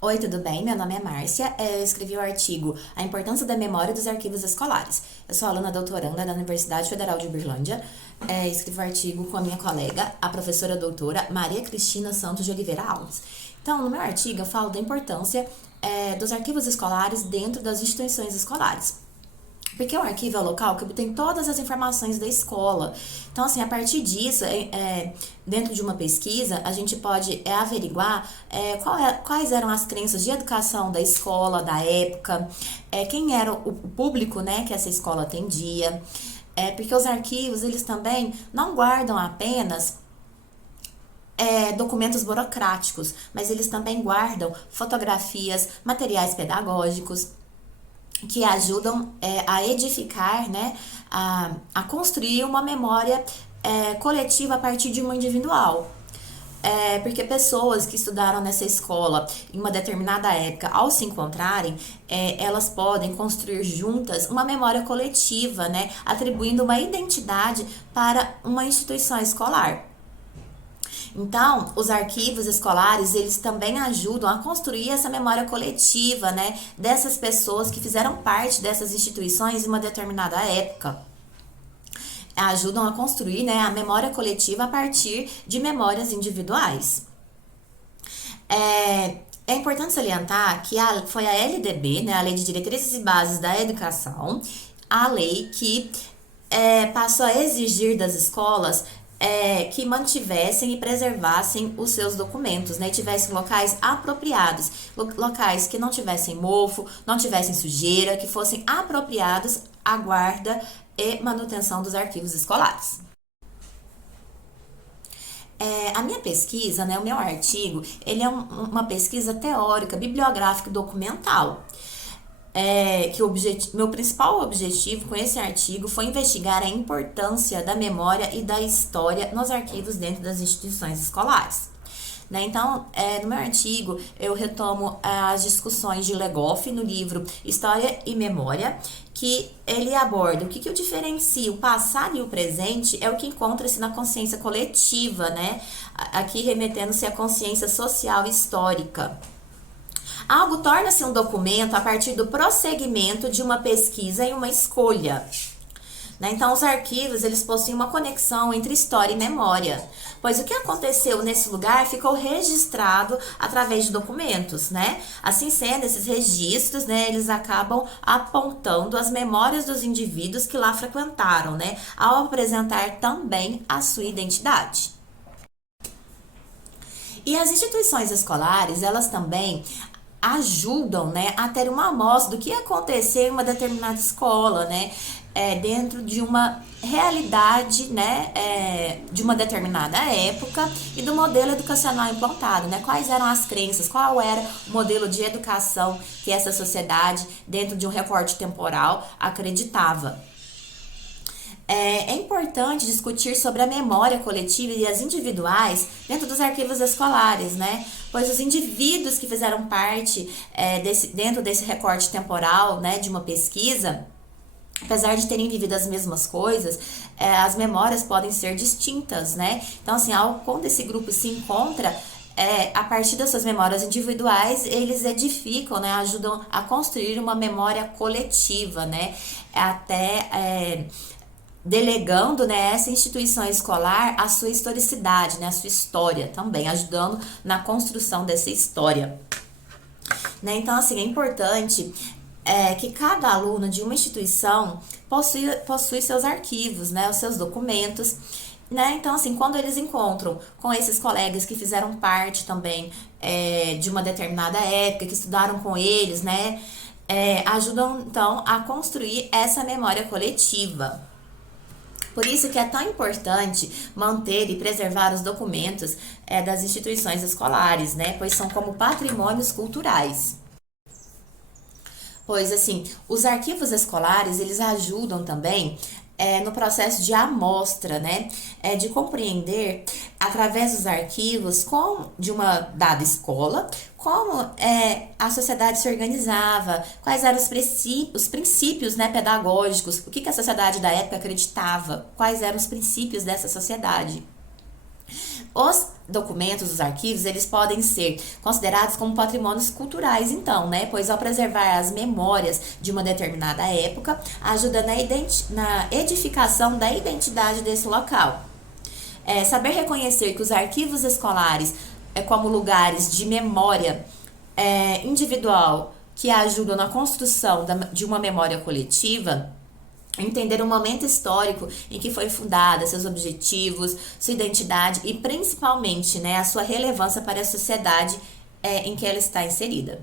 Oi, tudo bem? Meu nome é Márcia. Eu escrevi o artigo A Importância da Memória dos Arquivos Escolares. Eu sou aluna doutoranda da Universidade Federal de Uberlândia. Escrevi o artigo com a minha colega, a professora doutora Maria Cristina Santos de Oliveira Alves. Então, no meu artigo, eu falo da importância dos arquivos escolares dentro das instituições escolares. Porque o arquivo é o local que obtém todas as informações da escola. Então, assim, a partir disso, dentro de uma pesquisa, a gente pode averiguar quais eram as crenças de educação da escola, da época, quem era o público, né, que essa escola atendia. Porque os arquivos, eles também não guardam apenas documentos burocráticos, mas eles também guardam fotografias, materiais pedagógicos, que ajudam a edificar, né, a construir uma memória coletiva a partir de uma individual. Porque pessoas que estudaram nessa escola em uma determinada época, ao se encontrarem, elas podem construir juntas uma memória coletiva, né, atribuindo uma identidade para uma instituição escolar. Então, os arquivos escolares, eles também ajudam a construir essa memória coletiva, né, dessas pessoas que fizeram parte dessas instituições em uma determinada época. Ajudam a construir, né, a memória coletiva a partir de memórias individuais. É importante salientar que foi a LDB, né, a Lei de Diretrizes e Bases da Educação, a lei que passou a exigir das escolas que mantivessem e preservassem os seus documentos, né? E tivessem locais apropriados, locais que não tivessem mofo, não tivessem sujeira, que fossem apropriados à guarda e manutenção dos arquivos escolares. A minha pesquisa, né, o meu artigo, ele é uma pesquisa teórica, bibliográfica e documental. Que meu principal objetivo com esse artigo foi investigar a importância da memória e da história nos arquivos dentro das instituições escolares. Né? Então, no meu artigo, eu retomo as discussões de Legoff no livro História e Memória, que ele aborda o que o diferencia o passado e o presente é o que encontra-se na consciência coletiva, né? Aqui remetendo-se à consciência social e histórica. Algo torna-se um documento a partir do prosseguimento de uma pesquisa e uma escolha. Né? Então, os arquivos, eles possuem uma conexão entre história e memória, pois o que aconteceu nesse lugar ficou registrado através de documentos, né? Assim sendo, esses registros, né, eles acabam apontando as memórias dos indivíduos que lá frequentaram, né, ao apresentar também a sua identidade. E as instituições escolares, elas também ajudam, né, a ter uma amostra do que aconteceu em uma determinada escola, né, dentro de uma realidade, né, de uma determinada época e do modelo educacional implantado, né, quais eram as crenças, qual era o modelo de educação que essa sociedade, dentro de um recorte temporal, acreditava. É importante discutir sobre a memória coletiva e as individuais dentro dos arquivos escolares, né? Pois os indivíduos que fizeram parte dentro desse recorte temporal, né, de uma pesquisa, apesar de terem vivido as mesmas coisas, as memórias podem ser distintas, né? Então, assim, quando esse grupo se encontra, a partir das suas memórias individuais, eles edificam, né, ajudam a construir uma memória coletiva, né? Até delegando, né, essa instituição escolar a sua historicidade, né, a sua história também, ajudando na construção dessa história. Né? Então, assim, é importante que cada aluno de uma instituição possui seus arquivos, né, os seus documentos. Né? Então, assim, quando eles encontram com esses colegas que fizeram parte também de uma determinada época, que estudaram com eles, né, ajudam, então, a construir essa memória coletiva. Por isso que é tão importante manter e preservar os documentos das instituições escolares, né? Pois são como patrimônios culturais. Pois assim, os arquivos escolares, eles ajudam também no processo de amostra, né? De compreender, através dos arquivos, de uma dada escola, como a sociedade se organizava, quais eram os princípios, né, pedagógicos, o que a sociedade da época acreditava, quais eram os princípios dessa sociedade. Os documentos, os arquivos, eles podem ser considerados como patrimônios culturais, então, né? Pois ao preservar as memórias de uma determinada época, ajuda na edificação da identidade desse local. Saber reconhecer que os arquivos escolares como lugares de memória individual que ajudam na construção de uma memória coletiva, entender o momento histórico em que foi fundada, seus objetivos, sua identidade e principalmente, né, a sua relevância para a sociedade em que ela está inserida.